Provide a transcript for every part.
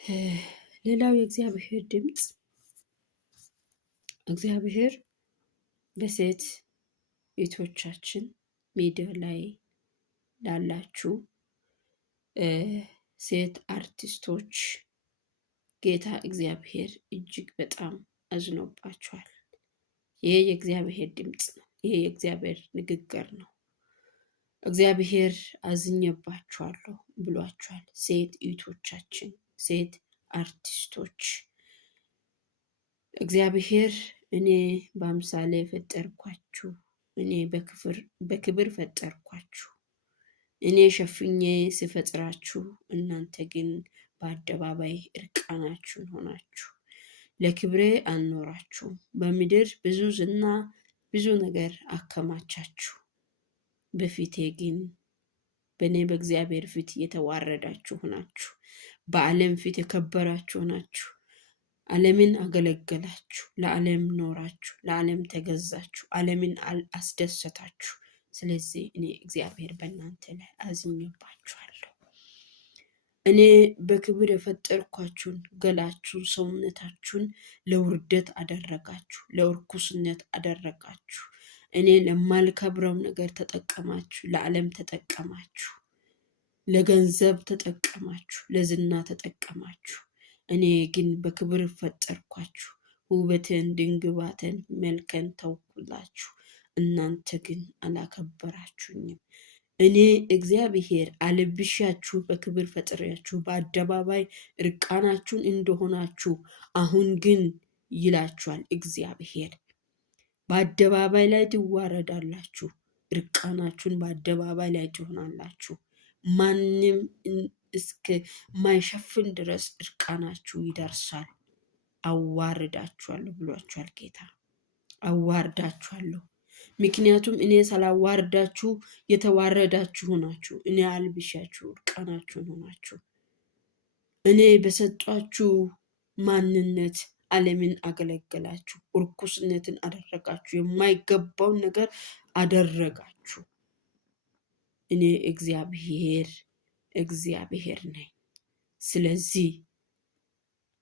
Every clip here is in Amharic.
ሌላው የእግዚአብሔር ድምፅ እግዚአብሔር በሴት ቤቶቻችን ሚዲያ ላይ ላላችሁ ሴት አርቲስቶች ጌታ እግዚአብሔር እጅግ በጣም አዝኖባችኋል። ይሄ የእግዚአብሔር ድምፅ ነው። ይሄ የእግዚአብሔር ንግግር ነው። እግዚአብሔር አዝኜባችኋለሁ ብሏችኋል። ሴት እህቶቻችን፣ ሴት አርቲስቶች እግዚአብሔር እኔ በአምሳሌ ፈጠርኳችሁ፣ እኔ በክብር ፈጠርኳችሁ፣ እኔ ሸፍኜ ስፈጥራችሁ እናንተ ግን በአደባባይ እርቃናችሁን ሆናችሁ ለክብሬ አልኖራችሁም። በምድር ብዙ ዝና ብዙ ነገር አከማቻችሁ፣ በፊቴ ግን በእኔ በእግዚአብሔር ፊት የተዋረዳችሁ ናችሁ። በዓለም ፊት የከበራችሁ ናችሁ። ዓለምን አገለገላችሁ፣ ለዓለም ኖራችሁ፣ ለዓለም ተገዛችሁ፣ ዓለምን አስደሰታችሁ። ስለዚህ እኔ እግዚአብሔር በእናንተ ላይ አዝኜባችኋለሁ። እኔ በክብር የፈጠርኳችሁን ገላችሁን፣ ሰውነታችሁን ለውርደት አደረጋችሁ፣ ለእርኩስነት አደረጋችሁ። እኔ ለማልከብረው ነገር ተጠቀማችሁ፣ ለዓለም ተጠቀማችሁ፣ ለገንዘብ ተጠቀማችሁ፣ ለዝና ተጠቀማችሁ። እኔ ግን በክብር ፈጠርኳችሁ፣ ውበትን፣ ድንግባትን፣ መልከን ተውኩላችሁ። እናንተ ግን አላከበራችሁኝም። እኔ እግዚአብሔር አልብሻችሁ በክብር ፈጥሬያችሁ በአደባባይ እርቃናችሁን እንደሆናችሁ አሁን ግን ይላችኋል እግዚአብሔር። በአደባባይ ላይ ትዋረዳላችሁ፣ እርቃናችሁን በአደባባይ ላይ ትሆናላችሁ። ማንም እስከማይሸፍን ድረስ እርቃናችሁ ይደርሳል። አዋርዳችኋለሁ ብሏችኋል ጌታ። አዋርዳችኋለሁ። ምክንያቱም እኔ ሳላዋርዳችሁ የተዋረዳችሁ ሆናችሁ፣ እኔ አልብሻችሁ እርቃናችሁን ሆናችሁ፣ እኔ በሰጧችሁ ማንነት ዓለምን አገለገላችሁ፣ እርኩስነትን አደረጋችሁ፣ የማይገባውን ነገር አደረጋችሁ። እኔ እግዚአብሔር ነኝ። ስለዚህ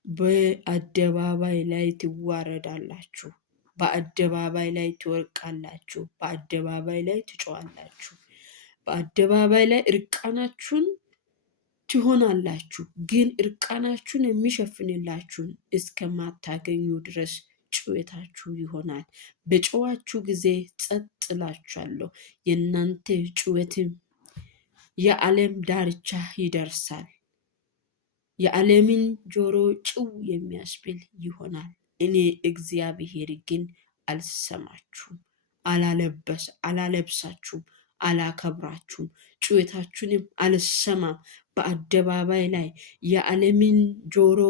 በአደባባይ ላይ ትዋረዳላችሁ፣ በአደባባይ ላይ ትወርቃላችሁ፣ በአደባባይ ላይ ትጮዋላችሁ፣ በአደባባይ ላይ እርቃናችሁን ትሆናላችሁ። ግን እርቃናችሁን የሚሸፍንላችሁን እስከማታገኙ ድረስ ጩኸታችሁ ይሆናል። በጮዋችሁ ጊዜ ጸጥ እላችኋለሁ። የእናንተ ጩኸትም የዓለም ዳርቻ ይደርሳል። የዓለምን ጆሮ ጭው የሚያስብል ይሆናል። እኔ እግዚአብሔር ግን አልሰማችሁም፣ አላለብሳችሁም፣ አላከብራችሁም፣ ጩኸታችሁንም አልሰማም። በአደባባይ ላይ የዓለምን ጆሮ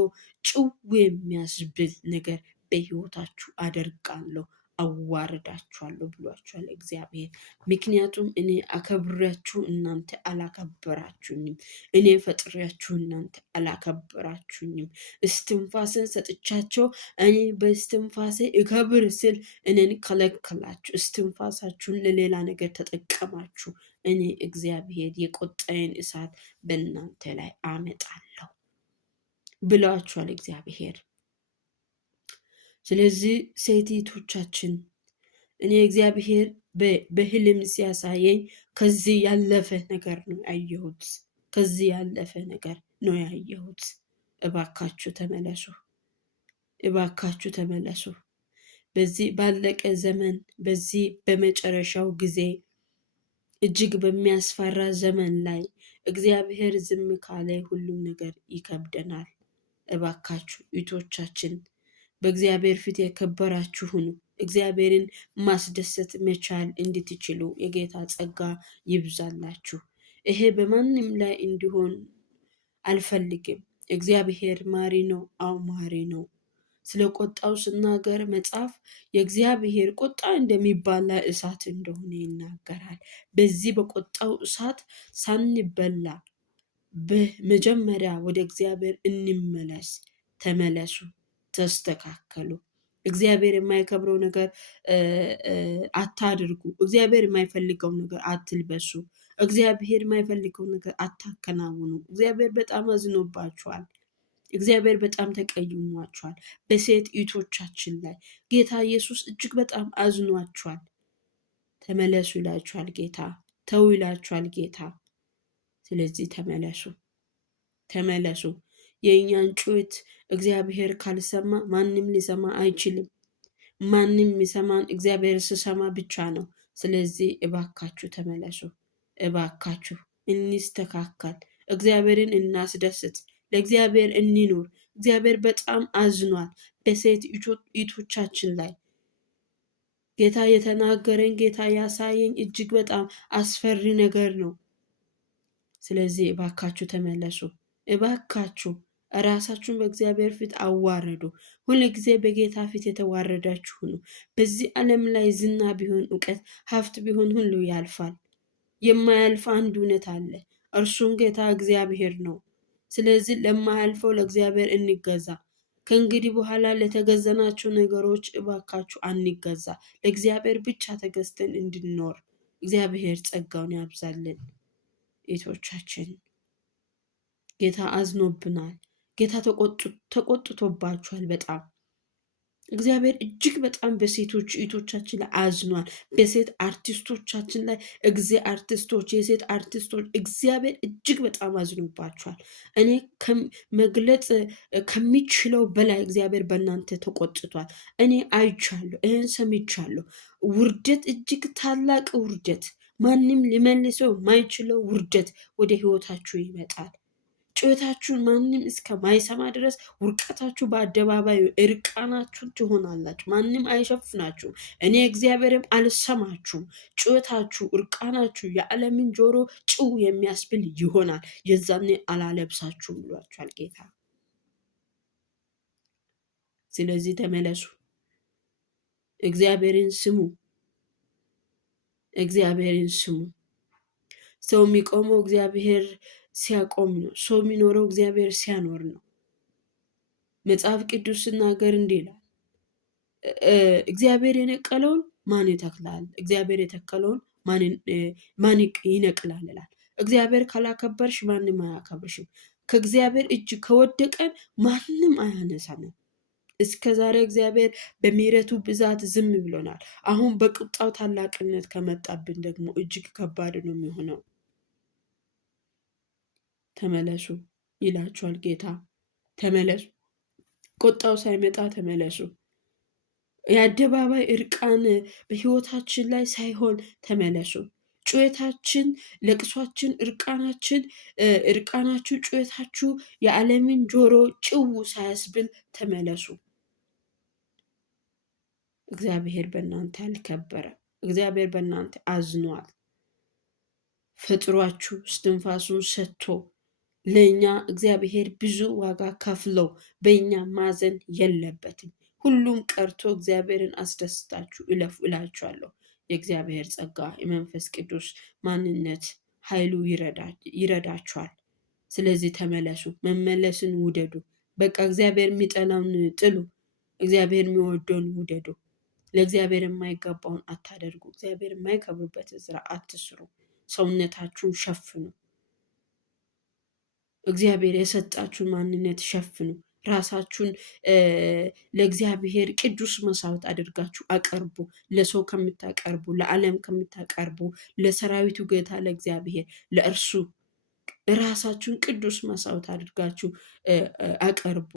ጭው የሚያስብል ነገር በሕይወታችሁ አደርጋለሁ፣ አዋርዳችኋለሁ ብሏችኋል እግዚአብሔር። ምክንያቱም እኔ አከብሬያችሁ እናንተ አላከበራችሁኝም። እኔ ፈጥሬያችሁ እናንተ አላከበራችሁኝም። እስትንፋስን ሰጥቻቸው እኔ በእስትንፋሴ እከብር ስል እኔን ከለከላችሁ። እስትንፋሳችሁን ለሌላ ነገር ተጠቀማችሁ። እኔ እግዚአብሔር የቁጣዬን እሳት በእናንተ ላይ አመጣለሁ ብሏችኋል እግዚአብሔር። ስለዚህ ሴቲቶቻችን እኔ እግዚአብሔር በህልም ሲያሳየኝ ከዚህ ያለፈ ነገር ነው ያየሁት። ከዚህ ያለፈ ነገር ነው ያየሁት። እባካችሁ ተመለሱ፣ እባካችሁ ተመለሱ። በዚህ ባለቀ ዘመን፣ በዚህ በመጨረሻው ጊዜ፣ እጅግ በሚያስፈራ ዘመን ላይ እግዚአብሔር ዝም ካለ ሁሉም ነገር ይከብደናል። እባካችሁ እህቶቻችን በእግዚአብሔር ፊት የከበራችሁ ሁኑ። እግዚአብሔርን ማስደሰት መቻል እንድትችሉ የጌታ ጸጋ ይብዛላችሁ። ይሄ በማንም ላይ እንዲሆን አልፈልግም። እግዚአብሔር ማሪ ነው። አዎ ማሪ ነው። ስለ ቆጣው ስናገር መጽሐፍ የእግዚአብሔር ቁጣ እንደሚባላ እሳት እንደሆነ ይናገራል። በዚህ በቆጣው እሳት ሳንበላ በመጀመሪያ ወደ እግዚአብሔር እንመለስ። ተመለሱ፣ ተስተካከሉ። እግዚአብሔር የማይከብረው ነገር አታድርጉ። እግዚአብሔር የማይፈልገው ነገር አትልበሱ። እግዚአብሔር የማይፈልገው ነገር አታከናውኑ። እግዚአብሔር በጣም አዝኖባችኋል። እግዚአብሔር በጣም ተቀይሟቸዋል። በሴት እህቶቻችን ላይ ጌታ ኢየሱስ እጅግ በጣም አዝኗቸዋል። ተመለሱ ይላችኋል ጌታ። ተው ይላችኋል ጌታ። ስለዚህ ተመለሱ። የእኛን ጩኸት እግዚአብሔር ካልሰማ ማንም ሊሰማ አይችልም። ማንም የሚሰማን እግዚአብሔር ስሰማ ብቻ ነው። ስለዚህ እባካችሁ ተመለሱ። እባካችሁ እንስተካከል። እግዚአብሔርን እናስደስት። ለእግዚአብሔር እንኑር። እግዚአብሔር በጣም አዝኗል በሴት እህቶቻችን ላይ። ጌታ የተናገረኝ ጌታ ያሳየኝ እጅግ በጣም አስፈሪ ነገር ነው። ስለዚህ እባካችሁ ተመለሱ። እባካችሁ ራሳችሁን በእግዚአብሔር ፊት አዋረዱ። ሁል ጊዜ በጌታ ፊት የተዋረዳችሁ ሁኑ። በዚህ ዓለም ላይ ዝና ቢሆን እውቀት፣ ሀብት ቢሆን ሁሉ ያልፋል። የማያልፍ አንድ እውነት አለ፣ እርሱም ጌታ እግዚአብሔር ነው። ስለዚህ ለማያልፈው ለእግዚአብሔር እንገዛ። ከእንግዲህ በኋላ ለተገዘናቸው ነገሮች እባካችሁ አንገዛ። ለእግዚአብሔር ብቻ ተገዝተን እንድንኖር እግዚአብሔር ጸጋውን ያብዛልን። እህቶቻችን ጌታ አዝኖብናል። ጌታ ተቆጥቶባችኋል በጣም። እግዚአብሔር እጅግ በጣም በሴቶች እህቶቻችን ላይ አዝኗል። በሴት አርቲስቶቻችን ላይ የሴት አርቲስቶች እግዚአብሔር እጅግ በጣም አዝኖባችኋል። እኔ መግለጽ ከሚችለው በላይ እግዚአብሔር በእናንተ ተቆጥቷል። እኔ አይቻለሁ፣ ይህን ሰምቻለሁ። ውርደት፣ እጅግ ታላቅ ውርደት፣ ማንም ሊመልሰው የማይችለው ውርደት ወደ ህይወታችሁ ይመጣል። ጩኸታችሁን ማንም እስከማይሰማ ድረስ ውርቀታችሁ በአደባባይ እርቃናችሁን ትሆናላችሁ። ማንም አይሸፍናችሁም። እኔ እግዚአብሔርም አልሰማችሁም። ጩኸታችሁ፣ እርቃናችሁ የዓለምን ጆሮ ጭው የሚያስብል ይሆናል። የዛኔ አላለብሳችሁም ብሏችኋል ጌታ። ስለዚህ ተመለሱ። እግዚአብሔርን ስሙ። እግዚአብሔርን ስሙ። ሰው የሚቆመው እግዚአብሔር ሲያቆም ነው። ሰው የሚኖረው እግዚአብሔር ሲያኖር ነው። መጽሐፍ ቅዱስ ሲናገር እንዲህ ይላል፣ እግዚአብሔር የነቀለውን ማን ይተክላል? እግዚአብሔር የተከለውን ማን ይነቅላል ይላል። እግዚአብሔር ካላከበርሽ ማንም አያከብርሽም። ከእግዚአብሔር እጅ ከወደቀን ማንም አያነሳንም። እስከ ዛሬ እግዚአብሔር በምሕረቱ ብዛት ዝም ብሎናል። አሁን በቁጣው ታላቅነት ከመጣብን ደግሞ እጅግ ከባድ ነው የሚሆነው። ተመለሱ ይላችኋል ጌታ። ተመለሱ። ቁጣው ሳይመጣ ተመለሱ። የአደባባይ እርቃን በህይወታችን ላይ ሳይሆን ተመለሱ። ጩኸታችን፣ ለቅሷችን፣ እርቃናችሁ ጩኸታችሁ የዓለምን ጆሮ ጭው ሳያስብል ተመለሱ። እግዚአብሔር በእናንተ አልከበረም። እግዚአብሔር በእናንተ አዝኗል። ፈጥሯችሁ እስትንፋሱን ሰጥቶ ለእኛ እግዚአብሔር ብዙ ዋጋ ከፍለው በእኛ ማዘን የለበትም። ሁሉም ቀርቶ እግዚአብሔርን አስደስታችሁ እለፉ እላችኋለሁ። የእግዚአብሔር ጸጋ፣ የመንፈስ ቅዱስ ማንነት፣ ኃይሉ ይረዳችኋል። ስለዚህ ተመለሱ። መመለስን ውደዱ። በቃ እግዚአብሔር የሚጠላውን ጥሉ፣ እግዚአብሔር የሚወደውን ውደዱ። ለእግዚአብሔር የማይገባውን አታደርጉ። እግዚአብሔር የማይከብሩበትን ስራ አትስሩ። ሰውነታችሁን ሸፍኑ። እግዚአብሔር የሰጣችሁን ማንነት ሸፍኑ። ራሳችሁን ለእግዚአብሔር ቅዱስ መስዋዕት አድርጋችሁ አቀርቡ። ለሰው ከምታቀርቡ፣ ለዓለም ከምታቀርቡ፣ ለሰራዊቱ ጌታ ለእግዚአብሔር ለእርሱ ራሳችሁን ቅዱስ መስዋዕት አድርጋችሁ አቀርቡ።